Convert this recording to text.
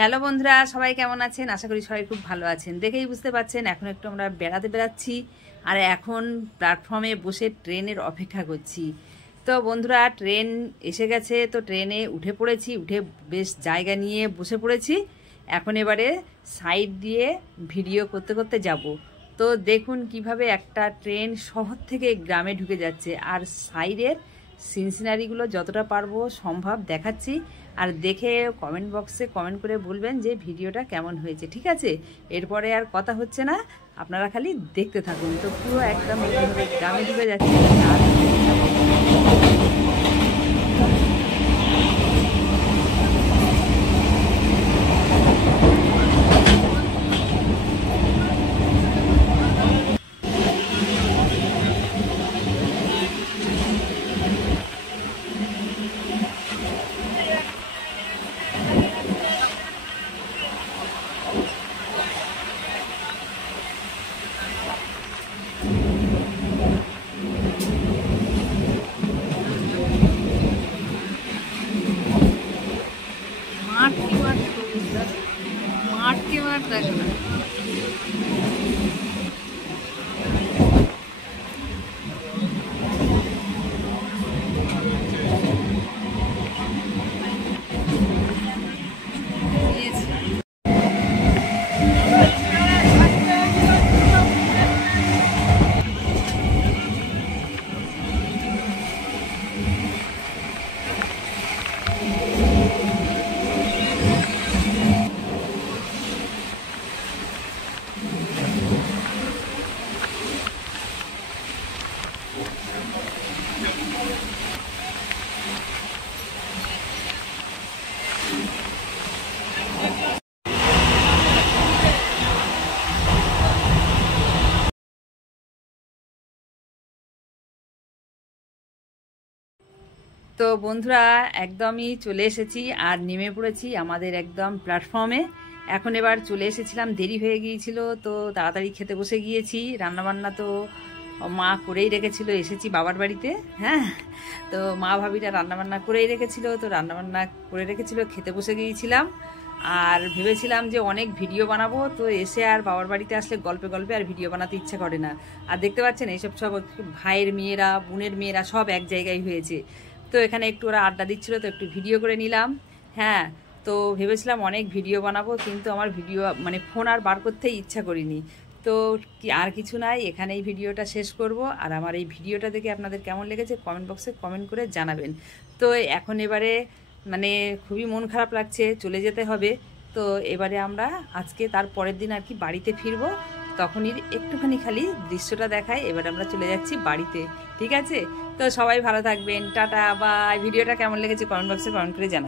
Hello বন্ধুরা, সবাই কেমন আছেন? আশা করি সবাই খুব ভালো আছেন। দেখেই বুঝতে পারছেন এখন একটু আমরা বেড়াতে বেড়াচ্ছি আর এখন প্ল্যাটফর্মে বসে ট্রেনের অপেক্ষা করছি। তো বন্ধুরা, ট্রেন এসে গেছে, তো ট্রেনে উঠে পড়েছি, উঠে বেশ জায়গা নিয়ে বসে পড়েছি। এখন এবারে সাইড দিয়ে ভিডিও করতে করতে যাব। তো দেখুন কিভাবে একটা ট্রেন শহর থেকে গ্রামে ঢুকে যাচ্ছে, আর সাইডের সিনসিনারিগুলো যতটা পারবো সম্ভব দেখাচ্ছি। আর দেখে কমেন্ট বক্সে কমেন্ট করে বলবেন যে ভিডিওটা কেমন হয়েছে, ঠিক আছে? এরপরে আর কথা হচ্ছে না, আপনারা খালি দেখতে থাকুন। তো পুরো একদম গ্রামে ঢুকে যাচ্ছে। माठ के माठ देखना। তো বন্ধুরা, একদমই চলে এসেছি আর নেমে পড়েছি আমাদের একদম প্ল্যাটফর্মে। এখন এবার চলে এসেছিলাম, দেরি হয়ে গিয়েছিল, তো তাড়াতাড়ি খেতে বসে গিয়েছি। রান্নাবান্না তো মা করেই রেখেছিল, এসেছি বাবার বাড়িতে। হ্যাঁ, তো মা ভাবিরা রান্নাবান্না করেই রেখেছিল, তো রান্নাবান্না করে রেখেছিল, খেতে বসে গিয়েছিলাম। আর ভেবেছিলাম যে অনেক ভিডিও বানাবো, তো এসে আর বাবার বাড়িতে আসলে গল্পে গল্পে আর ভিডিও বানাতে ইচ্ছা করে না। আর দেখতে পাচ্ছেন এইসব সব ভাইয়ের মেয়েরা, বোনের মেয়েরা সব এক জায়গায় হয়েছে। তো এখানে একটু ওরা আড্ডা দিচ্ছিল, তো একটু ভিডিও করে নিলাম। হ্যাঁ, তো ভেবেছিলাম অনেক ভিডিও বানাবো, কিন্তু আমার ভিডিও মানে ফোন আর বার করতেই ইচ্ছা করিনি। তো আর কিছু নাই, এখানেই ভিডিওটা শেষ করব। আর আমার এই ভিডিওটা দেখে আপনাদের কেমন লেগেছে কমেন্ট বক্সে কমেন্ট করে জানাবেন। তো এখন এবারে মানে খুবই মন খারাপ লাগছে, চলে যেতে হবে। তো এবারে আমরা আজকে তার পরের দিন আর কি বাড়িতে ফিরবো, তখনই একটুখানি খালি দৃশ্যটা দেখায়। এবার আমরা চলে যাচ্ছি বাড়িতে, ঠিক আছে? তো সবাই ভালো থাকবেন, টাটা বাই। ভিডিওটা কেমন লেগেছে কমেন্ট বক্সে কমেন্ট করে জানাবেন।